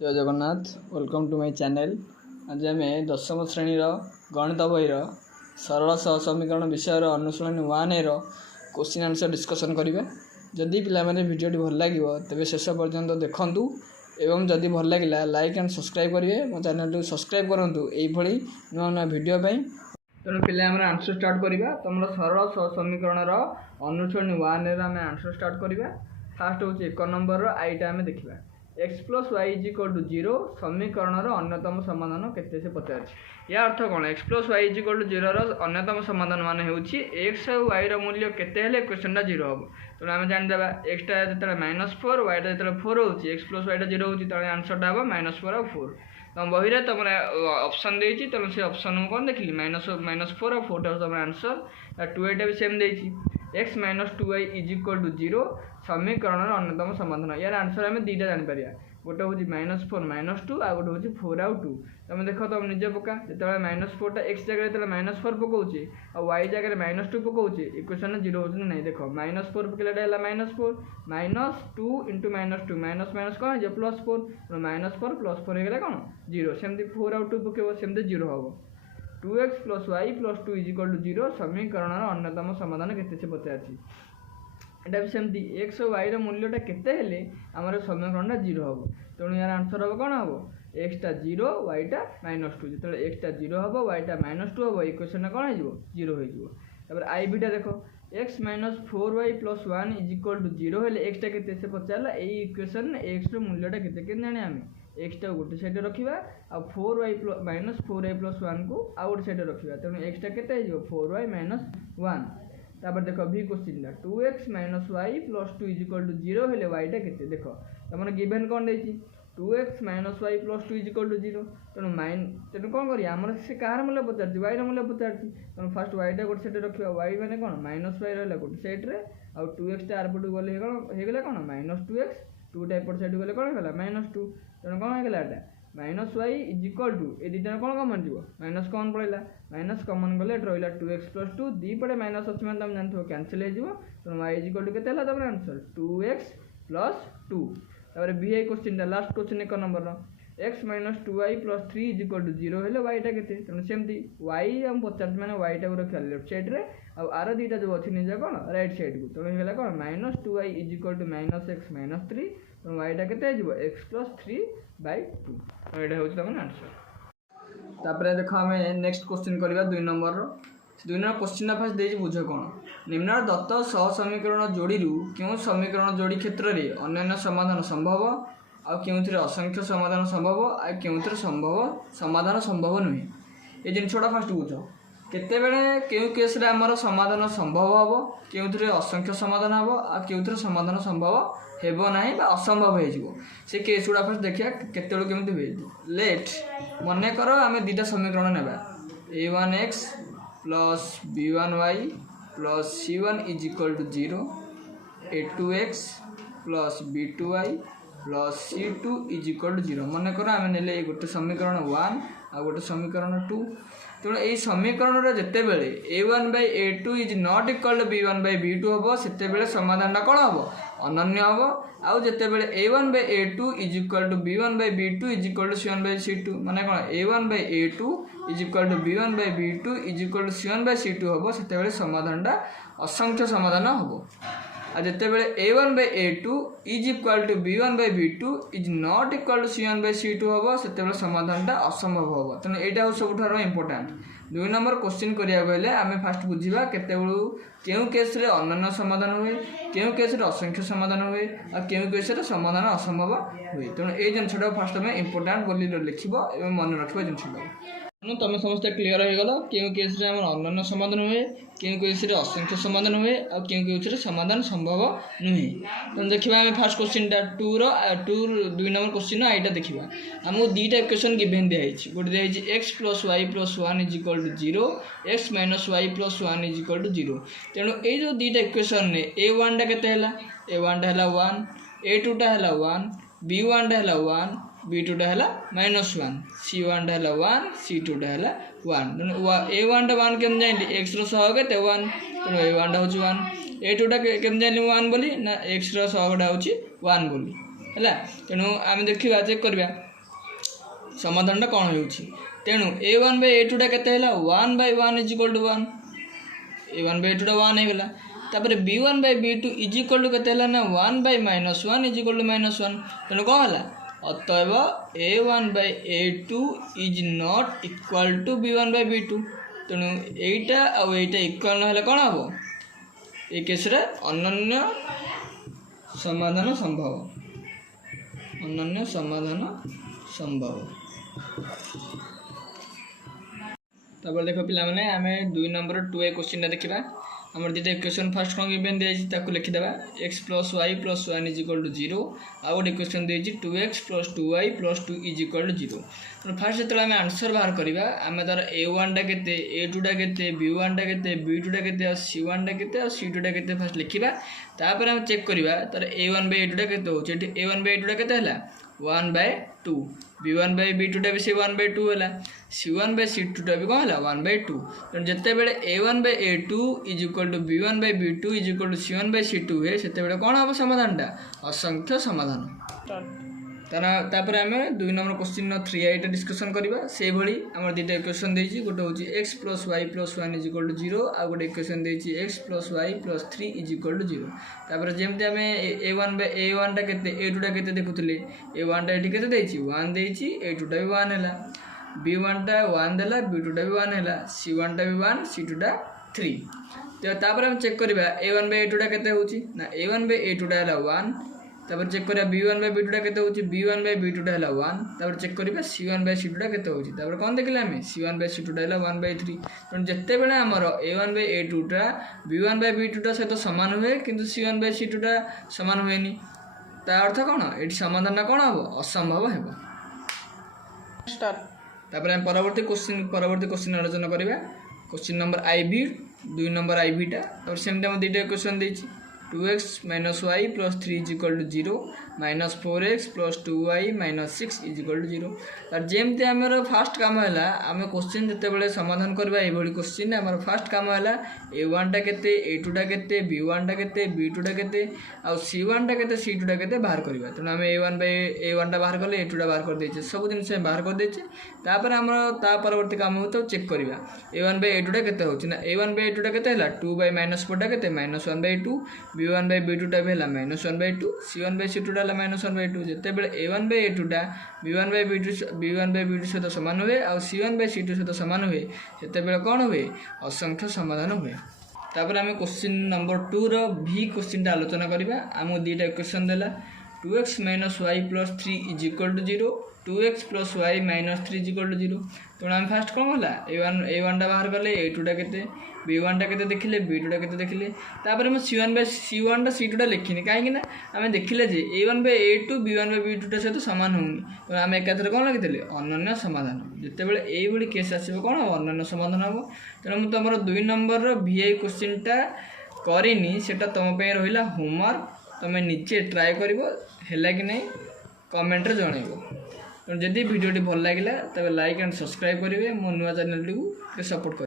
जय Jagannath welcome to my channel. आज आम दशम श्रेणी गणित बही सरल सह समीकरण विषय अनुशीलन 1 क्वेश्चन आंसर डिस्कसन करिवे। जदि पिलामाने वीडियोटी भल लगे तेज शेष पर्यंत देखूँ एवं जदि भल लगे लाइक एंड सब्सक्राइब करेंगे। मो चैनल सब्सक्राइब करूँ यही नुआ नुआ वीडियो तेणु पिला आंसर स्टार्ट करवा। तुम सरल सह समीकरण अनुशीलन 1 आम आंसर स्टार्ट करवा। फास्ट हूँ 1 नंबर आईटा आम देखा x plus y is equal to 0 समीकरण अन्यतम समाधान केते से पचार। या अर्थ कौन x plus y is equal to 0 अन्यतम समाधान मान होची x और y रो मूल्य केते हेले इक्वेशन टा 0 हम। तो आम जानिदेबा x टा जतले -4 y टा जतले 4 होची x प्लस y टा 0 होची तळे आंसर टा हो -4 और 4। तुम बही रे तुम ऑप्शन देछि तुम से ऑप्शन को कोन देखली -4 और 4 टा तुम आंसर 2 टा भी सेम देछि x - 2y is equal to 0 समीकरण अन्यतम समाधान। यार आंसर आम दुईटा जापर गोटे हूँ -4 -2 आ गोटे हूँ 4 आउ 2। तुम देख तुम निजे पका जो -4 टा x जगह जो -4 पकाऊे और y जगह -2 पकाऊे इक्वेशन 0 हो ना देख -4 पकड़ा -4 -2 इंटू -2 माइनस कौन है +4 -4 +4 होगा कौन 0 सेमती 4 आउ 2 पकेब सेमती 0 हम। 2x + y + 2 = 0 समीकरण अन्यतम समाधान केते से पचार। एटा भी सेमती x और y मूल्यटा केते हेले आमर समीकरणटा 0 हम। तेणु यार आंसर हम कौन हम x टा 0 y टा -2 जो x टा 0 हम y टा -2 हम इक्वेशन कौन हो 0 हो। आई बीटा देख x - 4y + 1 = 0 हेले x टा केते से पचारला एई इक्वेशन x रो मूल्यटा केते के जाने आमे x टा गोटे साइड रखिबा आ 4y -4y + 1 को आ गोटे साइड रखिबा। तेणु x टा केते हो 4y - 1। तापर देख भी क्वेश्चन 2x - y + 2 = 0 हेले y टा केते देख तुम गिवन कौन देछि 2x - y + 2 = 0। तेणु कौन करिया आमर से कार मूल्य पचार y मूल्य पचार। तेणु फास्ट y टा गोटे साइड रखिबा y माने कौन -y रहला गोटे साइड रे आ 2x टा आरपटू गले हेगला कौन -2x 2 टा एपट साइड गले कौन हेगला -2। तेणु कौन हेगला एटा -y इज इक्वल टू ए दुटा कौन कमन जीव माइनस कौन पड़ेगा माइनस कमन गले रहा 2x + 2 दी पटे माइनस अच्छे मैंने तुम जानते हो कैनसल हो तेणु y इज इक्वल टू के आंसर 2x + 2। तापर बी आई question last question 1 number x - 2y + 3 = 0 हेले y टा केते। तेणु सेमती y हम पचार माने y टा रखा लेफ्ट साइड रे आर दुईटा जो अच्छी निजा कौन राइट साइड को। तेणु होगा कौन -2y = -x - 3 तेणु y टा केते हो x + 3/2। ये हूँ तुम आंसर। तापर देख आम नेक्स्ट क्वेश्चन करवा 2 नंबर क्वेश्चन फास्ट दे बुझ कौन निम्न दत्त सह समीकरण जोड़ी क्यों समीकरण जोड़ी क्षेत्र में अन्य समाधान संभव आ क्यों असंख्य समाधान संभव आ क्यों संभव समाधान संभव नुहे। ये जिनसा फास्ट बुझ केते क्यों केस आमर समाधान संभव हम क्यों असंख्य समाधान हम आ क्यों समाधान संभव हेब ना असंभव हो से केस गुड़ा फास्ट देखिए केत केमी हुए। लेट मन कर आम दुटा समीकरण ना a1x + b1y + c1 = 0 a2x + b2y + c2 = 0। मन कर आम ने गोटे समीकरण 1 आ गोटे समीकरण 2। तेणु यही समीकरण जिते बड़े a1/a2 is not equal to b1/b2 हम से समाधान कौन हम अनन्य हम। आउ जिते बड़े a1/a2 is equal to b1/b2 is equal to c1/c2 माने कौन a1/a2 is equal to b1/b2 is equal to c1/c2 हम से समाधान असंख्य समाधान हम। आ जिते बड़े a1/a2 is equal to b1/b2 is not equal to c1/c2 हम से समाधान असंभव हम। तेणु यहाँ सब इम्पोर्टाट 2 नंबर क्वेश्चन कराया आम फास्ट बुझा केते क्यों केस रे अनन्य समाधान हुए क्यों केस रे असंख्य समाधान हुए और क्यों केस रे समाधान असंभव हुए। तेणु ये जिनसा फास्ट तुम इम्पोर्टाट बोली लिख मन रख जिनसा तुम समस्त क्लीयर हो गल क्यों केस रे अनन्य समाधान हुए क्यों केस रे असंख्य समाधान हुए और क्यों केस समाधान संभव नुहे। तुम देखा आम फास्ट क्वेश्चन 2 नंबर क्वेश्चन आईटा देखा आमको दुईटा इक्वेशन गिवन दिखाई गोटे दिखाई x + y + 1 = 0 x - y + 1 = 0। तेणु ये जो दुईटा इक्वेशन ने a1 टा केते हैला a1 टा हैला 1 a2 टा हैला 1 b1 टा हैला 1 b2 टा हैला -1 c1 टा हैला 1 c2 टा हैला 1। तेणु a1 टा 1 केम जाइली x रो सहग केते 1 तेणु a1 टा होची 1 a2 टा केम जाइली 1 बोली ना x रो सहग टा होची 1 बोली। है। तेणु आम देखा चेक करवा समाधानटा कौन हो। तेणु a1/a2 के 1/1 इज इक्वल टू 1 a1/a2 1 हो गला। तापर b1/b2 इज इक्वल टू के ना 1/-1 इज इक्वल टू -1। तेणु कौन है अतएव a1/a2 is not equal to b1/b2। तेणु यहीटा आईटा इक्वल ना कौन हम ये केस रे अनन्य समाधान संभव अनन्य समाधान संभव। तापर देख पिला माने आमे 2 नंबर 2a क्वेश्चन देखा। आम दुटा इक्वेशन फास्ट कौन गिवन दिखाई लिखिदेवा x + y + 1 is equal to 0 आउ गोटे इक्वेशन दी 2x + 2y + 2 is equal to 0। First जो आम आंसर बाहर करवा आम तार a1 टा के a2 टा के b1 टा के b2 टा के c1 टा के c2 टा के फास्ट लिखा। तापर आम चेक करवा तार a1/a2 टा के a1/a2 टा के 1/2 b1/b2 टा भी से 1/2 है c1/c2 टा भी कौन है 1/2। तेणु जिते बड़े a1/a2 is equal to b1/b2 is equal to c1/c2 है से कौन हम समाधानटा असंख्य समाधान। तापर आम 2 नंबर क्वेश्चन 3a डिस्कसन करवा से भली आम दुटा इक्वेशन देछि गोटे होची x + y + 1 is equal to 0 आ गोटे इक्वेशन देछि x + y + 3 is equal to 0। तापर जेमति आम a1 टा केते a2 टा केते देखुतले a1 टा एठी केते देछि 1 देछि a2 टा भी 1 हैला b1 टा 1 देला b2 टा भी 1 हैला c1 टा भी 1 c2 टा 3। तो तापर हम चेक करबा a1/a2 टा केते होची ना a1/a2 टा हैला 1। तापर चेक करिया b1/b2 टा केते होची b1/b2 टा हैला 1। तापर चेक करिया c1/c2 टा केते होची तापर कोन देखिले हमें c1/c2 टा हैला 1/3। तण जत्ते बेले हमर a1/a2 टा b1/b2 टा सहित समान हुए किंतु c1/c2 टा समान हुएनी ता अर्थ कोन एठी समाधान कोन हबो असंभव हेबो। स्टार्ट। तापर हम परवर्ती क्वेश्चन आलोचना करबा question number IB 2 number IB टा और सेमटा हम दुटा क्वेश्चन देछि 2x - y + 3 is equal to 0 -4x + 2y - 6 is equal to 0। और जेमते आमर फास्ट काम है आम क्वेश्चन जिते बड़े समाधान करवा ये क्वेश्चन आम फास्ट काम है a1 टा केते a2 टा केते b1 टा केते b2 टा केते आ c1 टा केते c2 टा केते बाहर करवा। तेणु आम a1 टा बाहर कले a2 टा बाहर कर देछे सब जिन बाहर कर देछे। तापर आम ता परवर्ती काम हो तो चेक करवा a1/a2 टा केते होची ना a1/a2 टा केते हला 2/-4 टा केते -1/2 b1/b2 टा भी हला -1/2 c1/c2 टा हला -1/2। जिते बेले a1/a2 टा b1/b2 सहित समान हुए और c1/c2 सहित समान हुए से कौन हुए असंख्य समाधान हुए। तापर आम क्वेश्चन नंबर 2 रो भी क्वेश्चन आलोचना करवा आम दुटा इक्वेशन देला 2x - y + 3 is equal to 0 2x + y - 3 is equal to 0। तेणु आम फास्ट कौन है a1 टा बाहर कले a2 टा केते b1 टा केते देखिले b2 टा केते देखिले। तापर हम c1 टा c2 टा लिखिनी कहीं आम देखिले जे a1/a2 b1/b2 टा सहित सामान होनी। तो आम एकाथरे कौन लिखिले अनन्य समाधान। जिते बड़े यही केस आसो कौन अनन्य समाधान हम। तेणु मुझे तुम 2 नंबर VI क्वेश्चन टा करनी सेटा तुम रहा होमवर्क तुम निजे ट्राए कर कि नहीं कमेंट रे जनइबो। जदि वीडियो भल लगे तब लाइक एंड सब्सक्राइब करेंगे मो नुआ चैनल टी सपोर्ट कर।